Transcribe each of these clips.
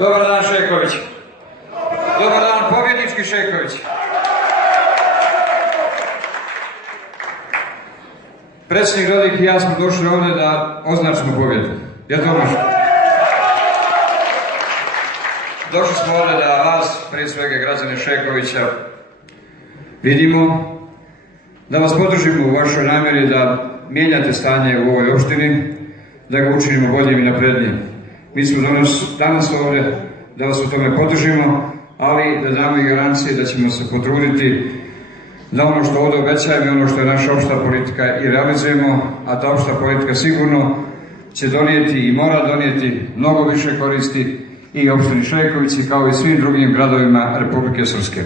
Dobar dan, Šeković. Dobar dan, pobjednički Šeković. Predsjednik Dodik i ja smo došli ovdje da označimo pobjedu. Ja to možem. Došli smo ovdje da vas, prije svega građane Šekovića, vidimo, da vas podržimo u vašoj namjeri da mijenjate stanje u ovoj opštini, da ga učinimo boljim i naprednijim. Mi smo danas ovdje da vas u tome podržimo, ali da damo i garancije da ćemo se potruditi da ono što ovdje obećajemo i ono što je naša opšta politika i realizujemo, a ta opšta politika sigurno će donijeti i mora donijeti mnogo više koristi i opštini Šekovići kao i svim drugim gradovima Republike Srpske.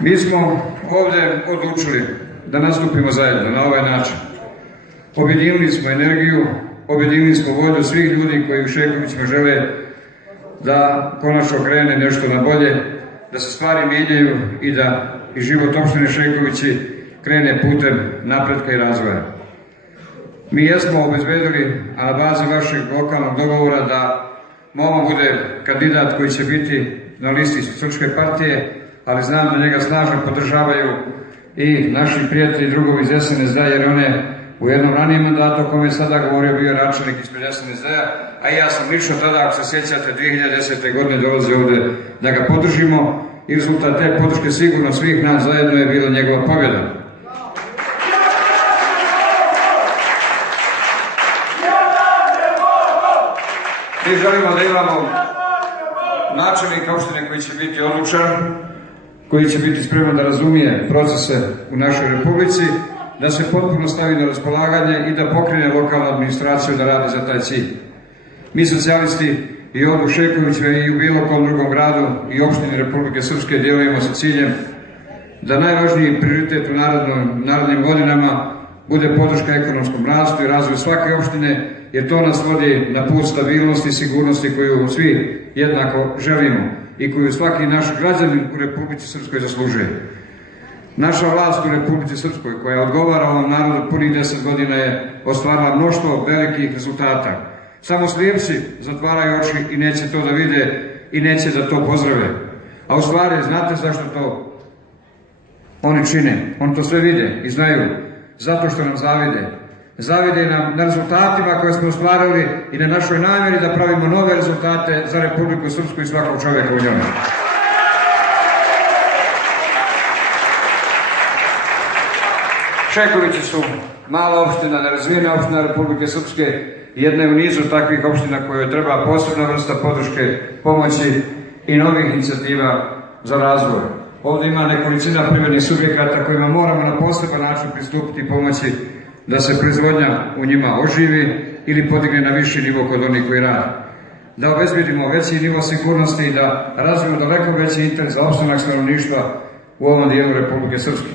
Mi smo ovdje odlučili da nastupimo zajedno na ovaj način. Objedinili smo energiju, objedinili smo volju svih ljudi koji u Šekovićima žele da konačno krene nešto na bolje, da se stvari mijenjaju i da i život opštine Šekovići krene putem napretka i razvoja. Mi jesmo obezbedili, a na bazi vašeg lokalnog dogovora, da Momo bude kandidat koji će biti na listi Srpske partije, ali znam da njega snažno podržavaju i naši prijatelji i drugovi iz SNSD-a, jer on je u jednom ranijem mandatu o kome je sada govorio bio načelnik ispred SNSD-a, a ja sam lično tada, ako se sjećate, 2010. godine dolazio ovdje da ga podržimo i rezultat te podrške sigurno svih nas zajedno je bila njegova pobjeda. Mi želimo da imamo načelnika opštine koji će biti odlučan, koji će biti spreman da razumije procese u našoj Republici, da se potpuno stavi na raspolaganje i da pokrene lokalnu administraciju da radi za taj cilj. Mi socijalisti i ovdje u Šekoviću i u bilo kom drugom gradu i opštini Republike Srpske djelujemo sa ciljem da najvažniji prioritet u narednim godinama bude podrška ekonomskom rastu i razvoju svake opštine, jer to nas vodi na put stabilnosti i sigurnosti koju svi jednako želimo i koju svaki naš građanin u Republici Srpskoj zaslužuje. Naša vlast u Republici Srpskoj, koja odgovara ovom narodu punih 10 godina, je ostvarila mnoštvo velikih rezultata. Samo slijepci zatvaraju oči i neće to da vide i neće da to pozdrave. A u stvari, znate zašto to oni čine? Oni to sve vide i znaju. Zato što nam zavide. Zavide nam na rezultatima koje smo ostvarili i na našoj namjeri da pravimo nove rezultate za Republiku Srpsku i svakog čovjeka u njoj. Šekovići su mala opština, nerazvijena opština Republike Srpske, jedna je u nizu takvih opština kojoj treba posebna vrsta podrške, pomoći i novih inicijativa za razvoj. Ovdje ima nekolicina privrednih subjekata kojima moramo na poseban način pristupiti i pomoći da se proizvodnja u njima oživi ili podigne na viši nivo kod onih koji rade. Da obezbedimo veći nivo sigurnosti i da razvijemo daleko veći interes za opstanak stanovništva u ovom dijelu Republike Srpske.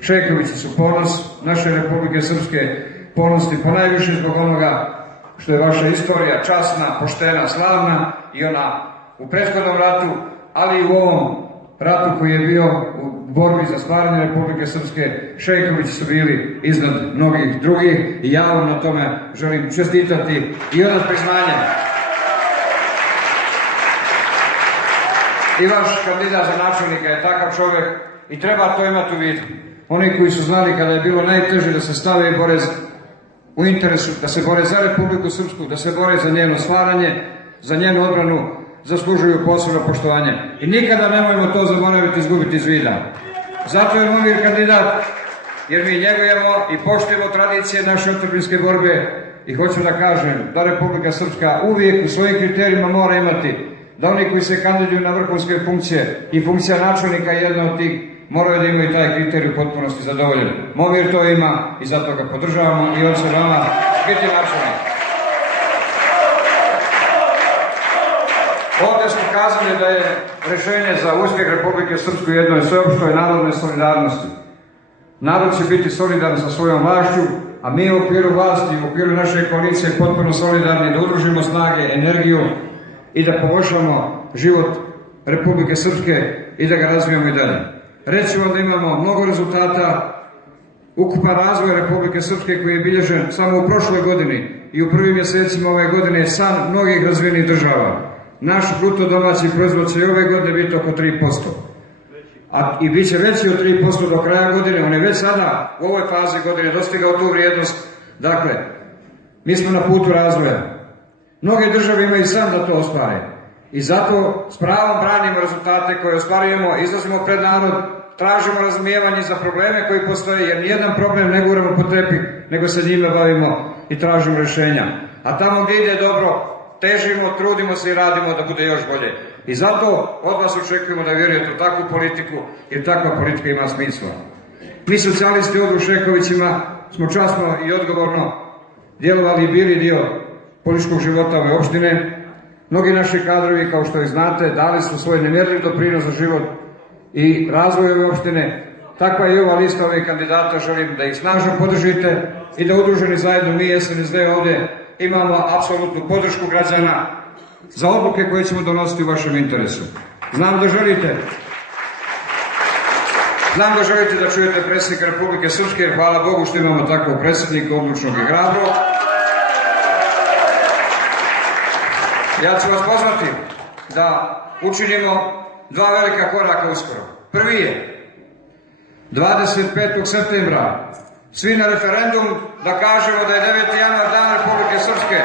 Šekovići su ponos naše Republike Srpske, ponosni ponajviše zbog onoga što je vaša istorija časna, poštena, slavna i ona u prethodnom ratu, ali i u ovom ratu koji je bio u borbi za stvaranje Republike Srpske. Šekovići su bili iznad mnogih drugih i ja vam na tome želim čestitati i odati priznanje. I vaš kandidat za načelnika je takav čovjek i treba to imati u vidu. Oni koji su znali kada je bilo najteže da se stave i bore u interesu, da se bore za Republiku Srpsku, da se bore za njeno stvaranje, za njenu odbranu, zaslužuju posebno poštovanje. I nikada nemojmo to zaboraviti, izgubiti iz vida. Zato je Momir kandidat, jer mi njegujemo i poštujemo tradicije naše otadžbinske borbe i hoću da kažem da Republika Srpska uvijek u svojim kriterijima mora imati da oni koji se kandiduju na vrhunske funkcije i funkcija načelnika je jedna od tih, moraju da imaju taj kriterij u potpunosti zadovoljen. Momir to ima i zato ga podržavamo i on će vama biti načelnik. Ovdje smo kazali da je rešenje za uspjeh Republike Srpske u jednoj sveopštoj narodnoj solidarnosti. Narod će biti solidaran sa svojom vlašću, a mi u okviru vlasti, u okviru naše koalicije potpuno solidarni da udružimo snage, energiju i da poboljšamo život Republike Srpske i da ga razvijemo i dalje. Reći vam da imamo mnogo rezultata. Ukupan razvoj Republike Srpske koji je bilježen samo u prošloj godini i u prvim mjesecima ove godine je san mnogih razvijenih država. naš bruto domaći proizvod će i ove godine biti oko 3%. I bit će veći od 3% do kraja godine. On je već sada u ovoj fazi godine dostigao tu vrijednost. Dakle, mi smo na putu razvoja. Mnoge države imaju san da to ostvare. I zato s pravom branimo rezultate koje ostvarujemo, izlazimo pred narod, tražimo razumijevanje za probleme koji postoje, jer nijedan problem ne guramo po tepih, nego se njime bavimo i tražimo rješenja. A tamo gdje ide dobro, težimo, trudimo se i radimo da bude još bolje. I zato od vas očekujemo da vjerujete u takvu politiku, jer takva politika ima smisla. Mi socijalisti od Šekovićima smo časno i odgovorno djelovali i bili dio političkog života ove opštine. Mnogi naši kadrovi, kao što ih znate, dali su svoj nemjerljiv doprinos za život i razvoj ove opštine. Takva je i ova lista ovih kandidata, želim da ih snažno podržite i da udruženi zajedno mi SNSD ovdje imamo apsolutnu podršku građana za odluke koje ćemo donositi u vašem interesu. Znam da želite da čujete predsjednika Republike Srpske, jer hvala Bogu što imamo takvog predsjednika, odlučnog i hrabrog. Ja ću vas pozvati da učinimo dva velika koraka uskoro. Prvi je 25. septembra svi na referendum da kažemo da je 9. januar dan Republike Srpske.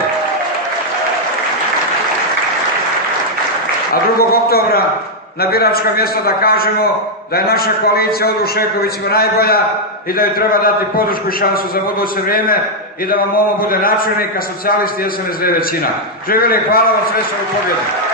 A 2. oktobra na biračka mjesta da kažemo da je naša koalicija Odru Šekovićima najbolja i da joj treba dati podršku i šansu za buduće vrijeme i da vam ovo bude načelnik, a socijalisti SNSD većina. Živjeli, hvala vam, srećno u pobjedu.